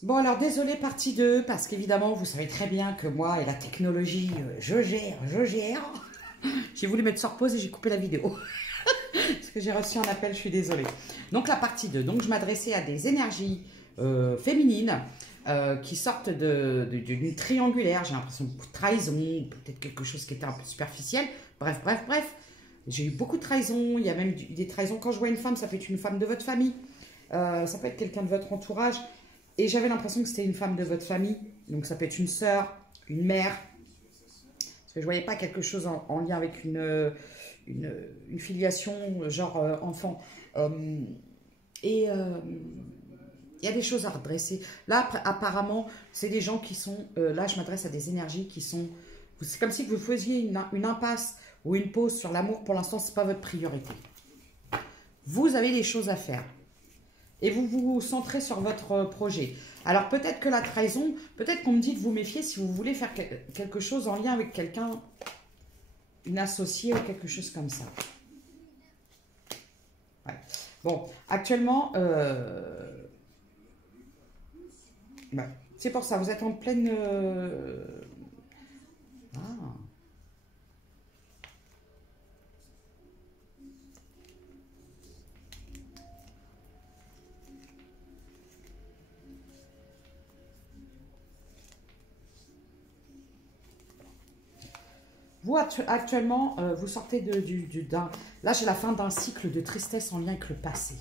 Bon, alors, désolé, partie 2, parce qu'évidemment, vous savez très bien que moi et la technologie, je gère. J'ai voulu mettre sur pause et j'ai coupé la vidéo. Parce que j'ai reçu un appel, je suis désolée. Donc, la partie 2. Donc, je m'adressais à des énergies féminines qui sortent d'une triangulaire. J'ai l'impression de trahison, peut-être quelque chose qui était un peu superficiel. Bref. J'ai eu beaucoup de trahisons. Il y a même des trahisons. Quand je vois une femme, ça peut être une femme de votre famille. Ça peut être quelqu'un de votre entourage. Et j'avais l'impression que c'était une femme de votre famille. Donc, ça peut être une sœur, une mère. Parce que je ne voyais pas quelque chose en lien avec une filiation, genre enfant. Il y a des choses à redresser. Là, apparemment, c'est des gens qui sont... là, je m'adresse à des énergies qui sont... C'est comme si vous faisiez une impasse ou une pause sur l'amour. Pour l'instant, ce n'est pas votre priorité. Vous avez des choses à faire. Et vous vous centrez sur votre projet. Alors, peut-être que la trahison, peut-être qu'on me dit de vous méfier si vous voulez faire quelque chose en lien avec quelqu'un, une associée ou quelque chose comme ça. Ouais. Bon, actuellement, ouais, c'est pour ça, vous êtes en pleine... Ah. Vous, actuellement, vous sortez d'un... Là, j'ai la fin d'un cycle de tristesse en lien avec le passé.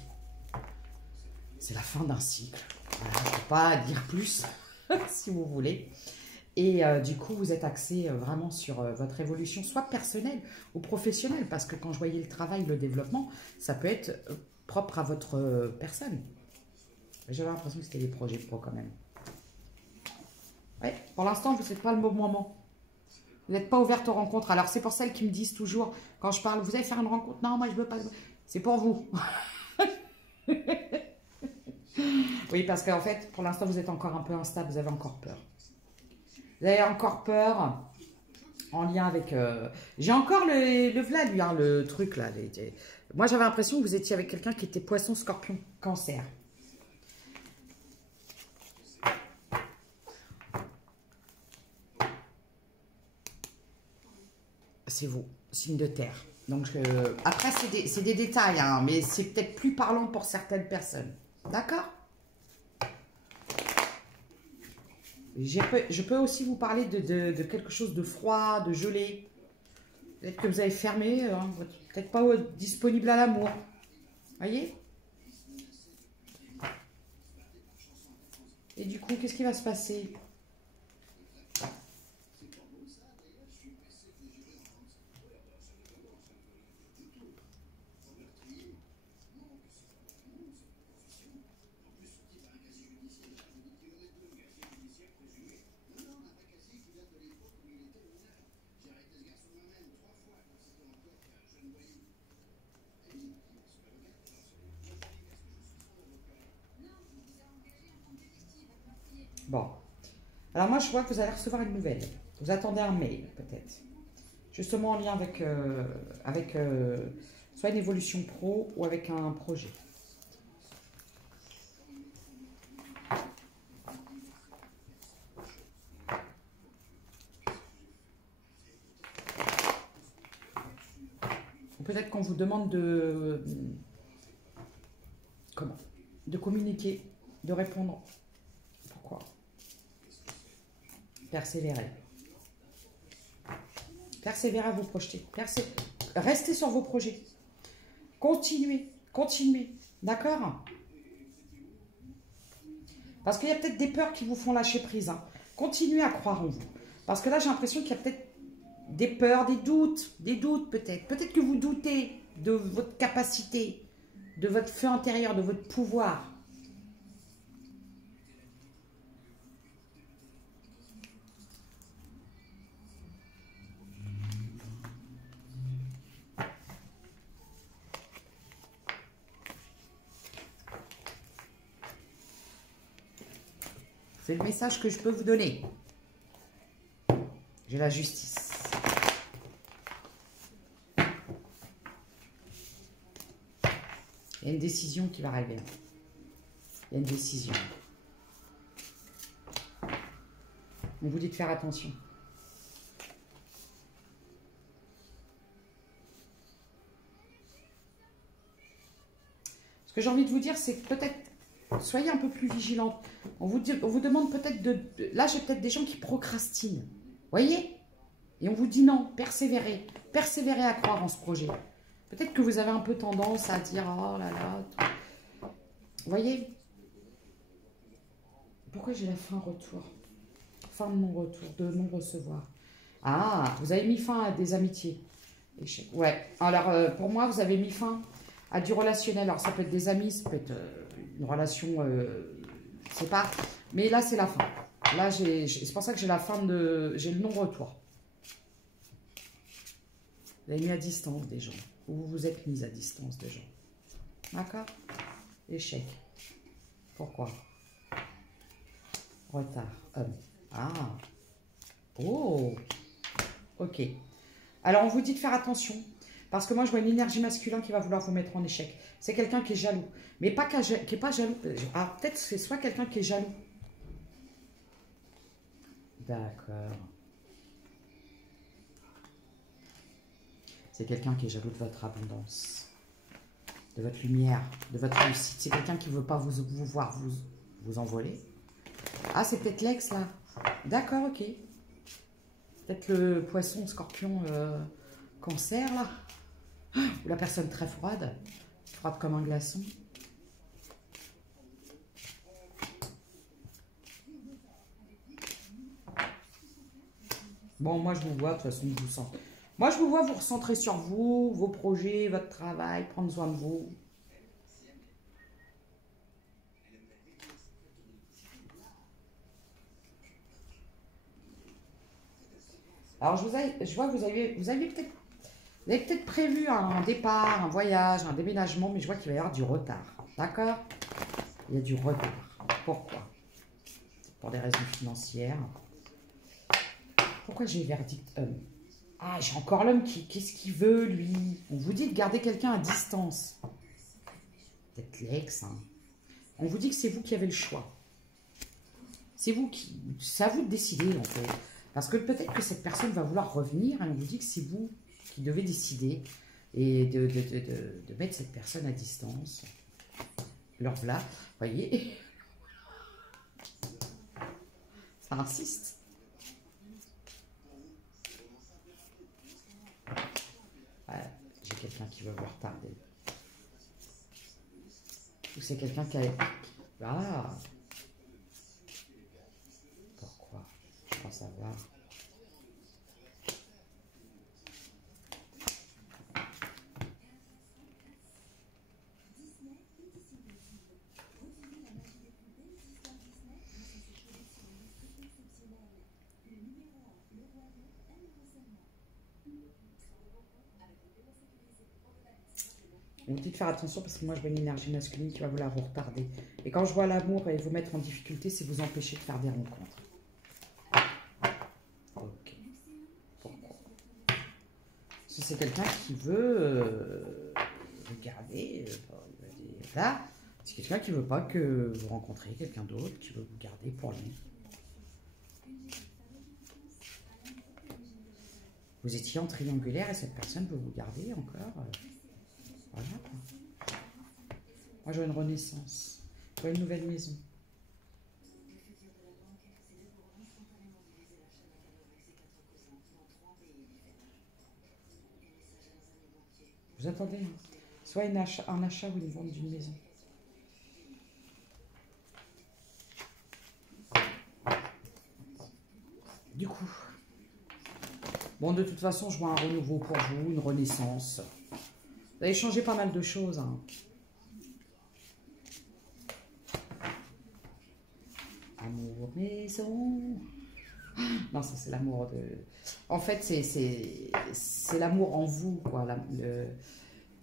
C'est la fin d'un cycle. Voilà, je ne peux pas dire plus, si vous voulez. Et du coup, vous êtes axé vraiment sur votre évolution, soit personnelle ou professionnelle. Parce que quand je voyais le travail, le développement, ça peut être propre à votre personne. J'avais l'impression que c'était des projets pro quand même. Ouais, pour l'instant, vous n'êtes pas le bon moment. Vous n'êtes pas ouverte aux rencontres. Alors, c'est pour celles qui me disent toujours, quand je parle, vous allez faire une rencontre? Non, moi, je ne veux pas. C'est pour vous. Oui, parce qu'en fait, pour l'instant, vous êtes encore un peu instable. Vous avez encore peur. Vous avez encore peur en lien avec... J'ai encore le v'là, lui, hein, le truc, là. Moi, j'avais l'impression que vous étiez avec quelqu'un qui était poisson, scorpion, cancer. C'est vous, signe de terre. Donc, après, c'est des détails, hein, mais c'est peut-être plus parlant pour certaines personnes. D'accord? Je peux aussi vous parler de quelque chose de froid, de gelé. Peut-être que vous avez fermé, hein, peut-être pas disponible à l'amour. Voyez? Et du coup, qu'est-ce qui va se passer? Bon. Alors moi, je vois que vous allez recevoir une nouvelle. Vous attendez un mail, peut-être. Justement en lien avec soit une évolution pro ou avec un projet. Peut-être qu'on vous demande de communiquer, de répondre. Pourquoi? Persévérer. Persévérer à vous projeter. Restez sur vos projets. Continuez. D'accord? Parce qu'il y a peut-être des peurs qui vous font lâcher prise. Hein. Continuez à croire en vous. Parce que là, j'ai l'impression qu'il y a peut-être des peurs, des doutes peut-être. Peut-être que vous doutez de votre capacité, de votre feu intérieur, de votre pouvoir. C'est le message que je peux vous donner. J'ai la justice. Il y a une décision qui va arriver. Il y a une décision. On vous dit de faire attention. Ce que j'ai envie de vous dire, c'est que peut-être, soyez un peu plus vigilante. On vous demande peut-être de... Là, j'ai peut-être des gens qui procrastinent. Vous voyez? Et on vous dit non, persévérez. Persévérez à croire en ce projet. Peut-être que vous avez un peu tendance à dire, oh là là. Vous voyez? Pourquoi j'ai la fin retour? Fin de non-retour, de non-recevoir. Ah, vous avez mis fin à des amitiés. Ouais, alors pour moi, vous avez mis fin à du relationnel. Alors ça peut être des amis, ça peut être une relation, je sais pas. Mais là, c'est la fin. Là, c'est pour ça que j'ai la fin de... J'ai le non-retour. Vous avez mis à distance des gens. Ou vous vous êtes mis à distance des gens. D'accord? Échec. Pourquoi? Retard. Ah. Oh. Ok. Alors, on vous dit de faire attention. Parce que moi, je vois une énergie masculine qui va vouloir vous mettre en échec. C'est quelqu'un qui est jaloux. Mais pas qui n'est pas jaloux. Alors, peut-être c'est soit quelqu'un qui est jaloux. D'accord. C'est quelqu'un qui est jaloux de votre abondance. De votre lumière. De votre réussite. C'est quelqu'un qui ne veut pas vous voir vous envoler. Ah, c'est peut-être l'ex, là. D'accord, ok. Peut-être le poisson, scorpion, cancer, là. Ou la personne très froide. Froide comme un glaçon. Bon, moi, je vous vois, de toute façon, je vous sens. Moi, je vous vois vous recentrer sur vous, vos projets, votre travail, prendre soin de vous. Alors, je vois que vous avez peut-être prévu un départ, un voyage, un déménagement, mais je vois qu'il va y avoir du retard. D'accord? Il y a du retard. Pourquoi? Pour des raisons financières. Pourquoi j'ai verdict homme? Ah, j'ai encore l'homme qu'est-ce qu'il veut, lui? On vous dit de garder quelqu'un à distance. Peut-être l'ex, hein. On vous dit que c'est vous qui avez le choix. C'est vous qui... C'est à vous de décider, en fait. Parce que peut-être que cette personne va vouloir revenir, et on vous dit que c'est vous qui devez décider et de mettre cette personne à distance. Alors voilà, voyez. Ça insiste. Voilà, j'ai quelqu'un qui veut vous retarder. Ou c'est quelqu'un qui a... Ah. Pourquoi? Je pense savoir. On vous dit de faire attention parce que moi je vois une énergie masculine qui va vouloir vous retarder. Et quand je vois l'amour et vous mettre en difficulté, c'est vous empêcher de faire des rencontres. Ok. Pourquoi? Parce que c'est quelqu'un qui veut regarder. Là, c'est quelqu'un qui ne veut pas que vous rencontriez quelqu'un d'autre, qui veut vous garder pour lui. Vous étiez en triangulaire et cette personne veut vous garder encore. Voilà. Moi, je vois une renaissance. Je vois une nouvelle maison. Vous attendez, hein. Soit un achat ou une vente d'une maison. Du coup, bon, de toute façon, je vois un renouveau pour vous, une renaissance. Vous avez changé pas mal de choses, hein. Amour, maison. Non, ça c'est l'amour de... En fait, c'est l'amour en vous, quoi.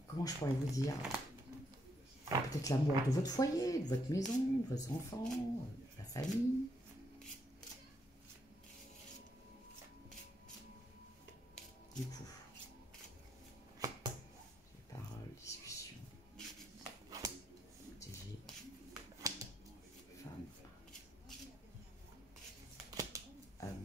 Comment je pourrais vous dire? Peut-être l'amour de votre foyer, de votre maison, de vos enfants, de la famille. Du coup, les paroles, discussions, protéger, femme, homme.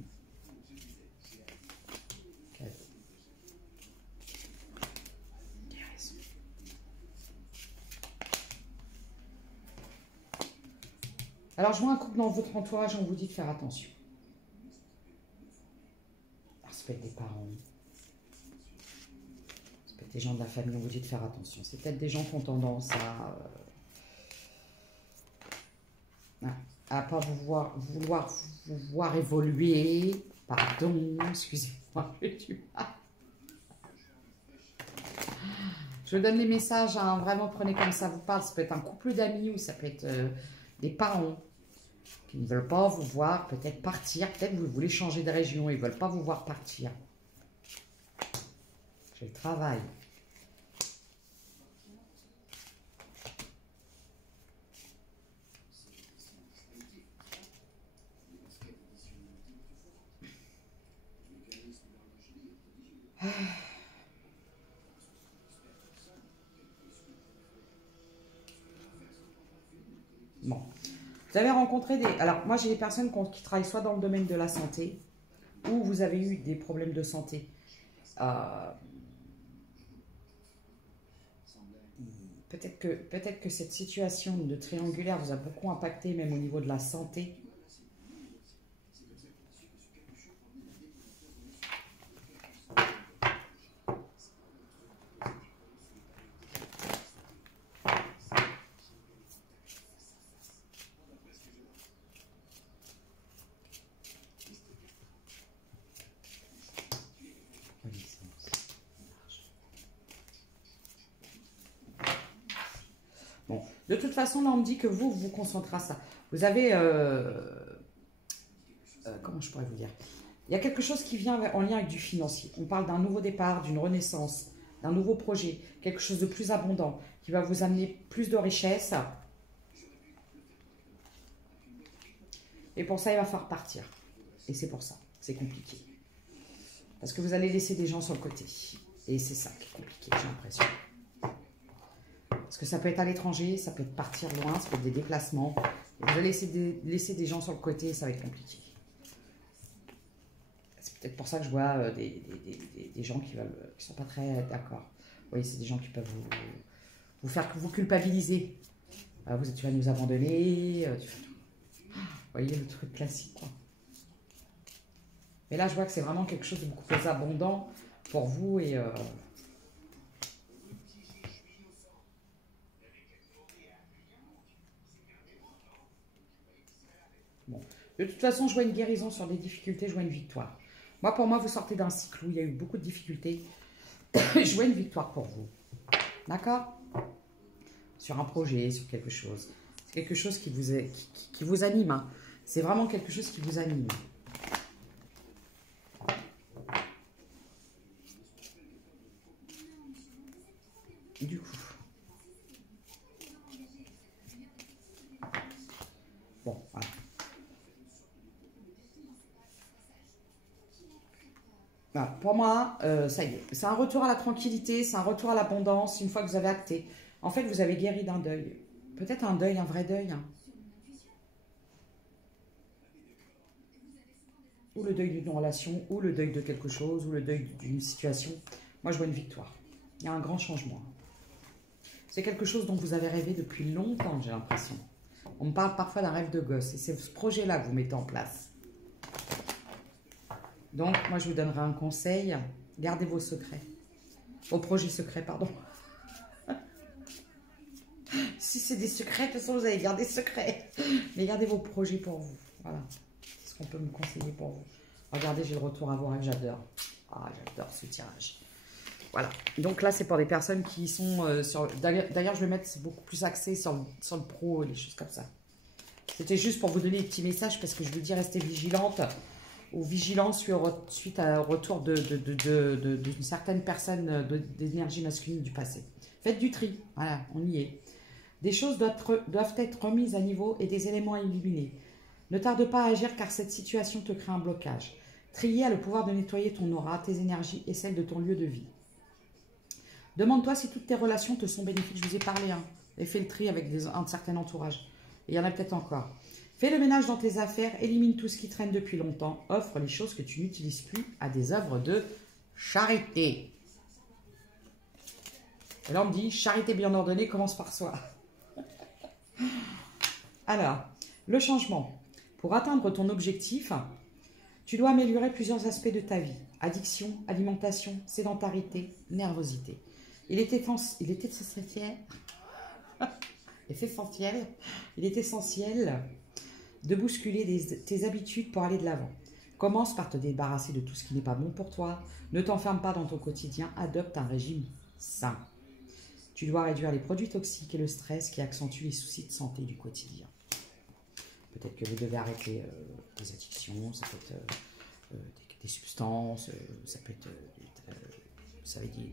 Alors, je vois un couple dans votre entourage, on vous dit de faire attention. Alors, ça peut être des parents. Ça peut être des gens de la famille, on vous dit de faire attention. C'est peut-être des gens qui ont tendance à pas vouloir vous voir évoluer. Pardon, excusez-moi, j'ai du mal. Je vous donne les messages, hein, vraiment prenez comme ça vous parle. Ça peut être un couple d'amis ou ça peut être des parents qui ne veulent pas vous voir peut-être partir. Peut-être que vous voulez changer de région, ils ne veulent pas vous voir partir. J'ai le travail. Bon. Vous avez rencontré des... Alors, moi, j'ai des personnes qui travaillent soit dans le domaine de la santé, ou vous avez eu des problèmes de santé. Peut-être que cette situation de triangulaire vous a beaucoup impacté, même au niveau de la santé. Bon, de toute façon, là, on me dit que vous vous concentrez à ça. Vous avez... comment je pourrais vous dire? Il y a quelque chose qui vient en lien avec du financier. On parle d'un nouveau départ, d'une renaissance, d'un nouveau projet, quelque chose de plus abondant, qui va vous amener plus de richesse. Et pour ça, il va falloir partir. Et c'est pour ça, c'est compliqué. Parce que vous allez laisser des gens sur le côté. Et c'est ça qui est compliqué, j'ai l'impression. Parce que ça peut être à l'étranger, ça peut être partir loin, ça peut être des déplacements. Et vous allez laisser des gens sur le côté et ça va être compliqué. C'est peut-être pour ça que je vois des gens qui ne sont pas très d'accord. Vous voyez, c'est des gens qui peuvent vous faire vous culpabiliser. Tu vas nous abandonner. Vous voyez, le truc classique, quoi. Mais là, je vois que c'est vraiment quelque chose de beaucoup plus abondant pour vous et... Bon. De toute façon, je vois une guérison sur des difficultés, je vois une victoire. Moi, pour moi, vous sortez d'un cycle où il y a eu beaucoup de difficultés. Je vois une victoire pour vous. D'accord? Sur un projet, sur quelque chose. C'est quelque chose qui vous anime. Hein. C'est vraiment quelque chose qui vous anime. Et du coup... Bon, voilà. Voilà. Pour moi, ça y est. C'est un retour à la tranquillité, c'est un retour à l'abondance, une fois que vous avez acté. En fait, vous avez guéri d'un deuil. Peut-être un deuil, un vrai deuil. Hein. Ou le deuil d'une relation, ou le deuil de quelque chose, ou le deuil d'une situation. Moi, je vois une victoire. Il y a un grand changement. C'est quelque chose dont vous avez rêvé depuis longtemps, j'ai l'impression. On me parle parfois d'un rêve de gosse. Et c'est ce projet-là que vous mettez en place. Donc, moi, je vous donnerai un conseil. Gardez vos secrets. Vos projets secrets, pardon. Si c'est des secrets, de toute façon, vous allez garder secrets. Mais gardez vos projets pour vous. Voilà. C'est ce qu'on peut me conseiller pour vous. Regardez, j'ai le retour à vos rêves. J'adore. Ah, j'adore ce tirage. Voilà. Donc là, c'est pour des personnes qui sont sur... D'ailleurs, je vais mettre beaucoup plus axé sur le pro et les choses comme ça. C'était juste pour vous donner des petits messages parce que je vous dis, restez vigilante ou vigilant suite à retour d'une certaine personne d'énergie masculine du passé. Faites du tri. Voilà, on y est. Des choses doivent être remises à niveau et des éléments à éliminer. Ne tarde pas à agir car cette situation te crée un blocage. Trier a le pouvoir de nettoyer ton aura, tes énergies et celles de ton lieu de vie. Demande-toi si toutes tes relations te sont bénéfiques. Je vous ai parlé, hein. Et fais le tri avec un certain entourage. Et il y en a peut-être encore. Fais le ménage dans tes affaires, élimine tout ce qui traîne depuis longtemps, offre les choses que tu n'utilises plus à des œuvres de charité. Et là, on me dit, charité bien ordonnée commence par soi. Alors, Le changement. Pour atteindre ton objectif, tu dois améliorer plusieurs aspects de ta vie. Addiction, alimentation, sédentarité, nervosité. Il est essentiel de bousculer tes habitudes pour aller de l'avant. Commence par te débarrasser de tout ce qui n'est pas bon pour toi. Ne t'enferme pas dans ton quotidien. Adopte un régime sain. Tu dois réduire les produits toxiques et le stress qui accentuent les soucis de santé du quotidien. Peut-être que vous devez arrêter des addictions, ça peut être des substances, ça peut être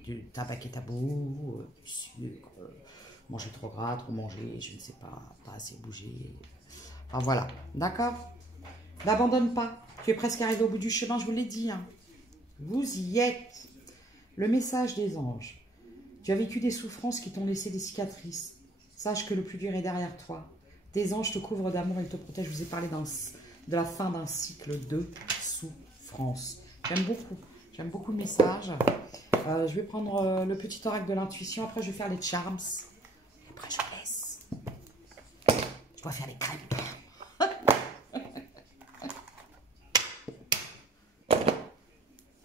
du tabac et tabou, du sucre, manger trop gras, trop manger, je ne sais pas assez bouger. Enfin voilà, d'accord? N'abandonne pas. Tu es presque arrivé au bout du chemin, je vous l'ai dit. Hein. Vous y êtes. Le message des anges. Tu as vécu des souffrances qui t'ont laissé des cicatrices. Sache que le plus dur est derrière toi. Tes anges te couvrent d'amour et te protègent. Je vous ai parlé de la fin d'un cycle de souffrance. J'aime beaucoup le message. Je vais prendre le petit oracle de l'intuition. Après, je vais faire les charms. Après, je vous laisse. Je dois faire les crèmes.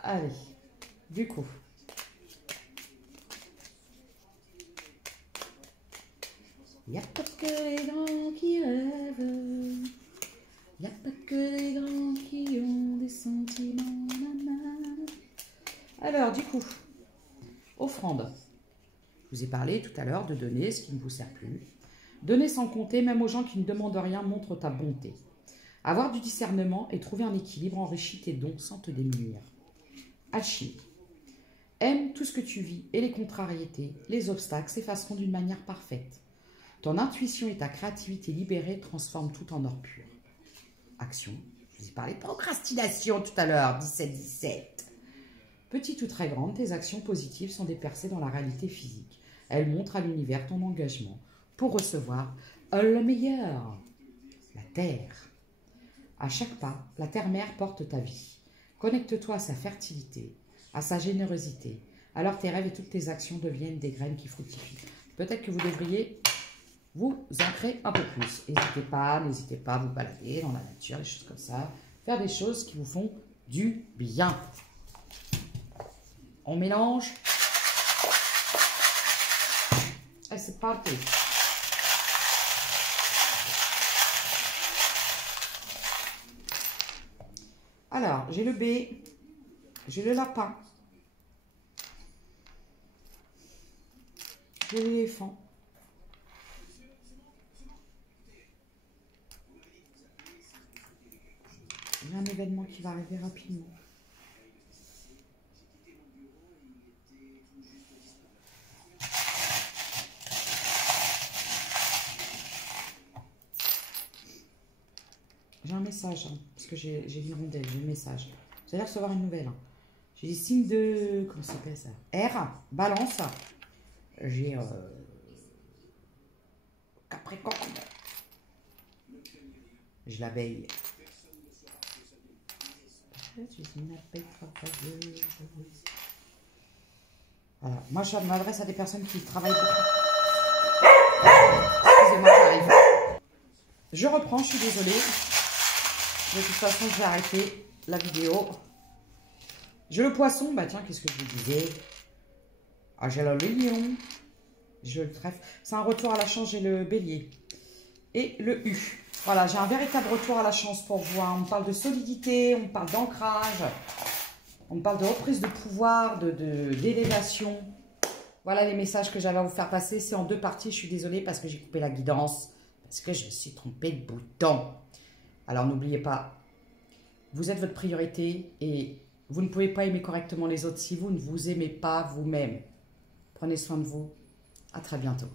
Allez, du coup. Il n'y a pas que les grands qui rêvent. Il n'y a pas que les grands qui ont des sentiments. Alors, du coup, offrande. Je vous ai parlé tout à l'heure de donner ce qui ne vous sert plus. Donner sans compter, même aux gens qui ne demandent rien, montre ta bonté. Avoir du discernement et trouver un équilibre enrichit tes dons sans te démunir. Alchimie. Aime tout ce que tu vis et les contrariétés, les obstacles s'effaceront d'une manière parfaite. Ton intuition et ta créativité libérée transforment tout en or pur. Action. Je vous ai parlé de procrastination tout à l'heure, 17-17. Petite ou très grande, tes actions positives sont dépersées dans la réalité physique. Elles montrent à l'univers ton engagement pour recevoir le meilleur. La terre. À chaque pas, la terre-mère porte ta vie. Connecte-toi à sa fertilité, à sa générosité. Alors tes rêves et toutes tes actions deviennent des graines qui fructifient. Peut-être que vous devriez vous ancrer un peu plus. N'hésitez pas à vous balader dans la nature, des choses comme ça. Faire des choses qui vous font du bien. On mélange. Et c'est parti. Alors, j'ai le B, j'ai le lapin, j'ai l'éléphant, j'ai un événement qui va arriver rapidement. J'ai un message, hein, parce que j'ai l'hirondelle, j'ai le message. Vous allez recevoir une nouvelle. Hein. J'ai des signes de... Comment ça s'appelle ça? R, balance. J'ai Capricorne. J'ai l'abeille. Voilà. Moi, je m'adresse à des personnes qui travaillent beaucoup. Excusez-moi, j'arrive. Je reprends, je suis désolée. De toute façon, je vais arrêter la vidéo. J'ai le poisson. Bah tiens, qu'est-ce que je vous disais? Ah, j'ai le lion. J'ai le trèfle. C'est un retour à la chance, j'ai le bélier. Et le U. Voilà, j'ai un véritable retour à la chance pour vous. Hein. On parle de solidité, on parle d'ancrage. On parle de reprise de pouvoir, d'élévation. Voilà les messages que j'avais à vous faire passer. C'est en deux parties. Je suis désolée parce que j'ai coupé la guidance. Parce que je me suis trompée de bouton. Alors n'oubliez pas, vous êtes votre priorité et vous ne pouvez pas aimer correctement les autres si vous ne vous aimez pas vous-même. Prenez soin de vous. À très bientôt.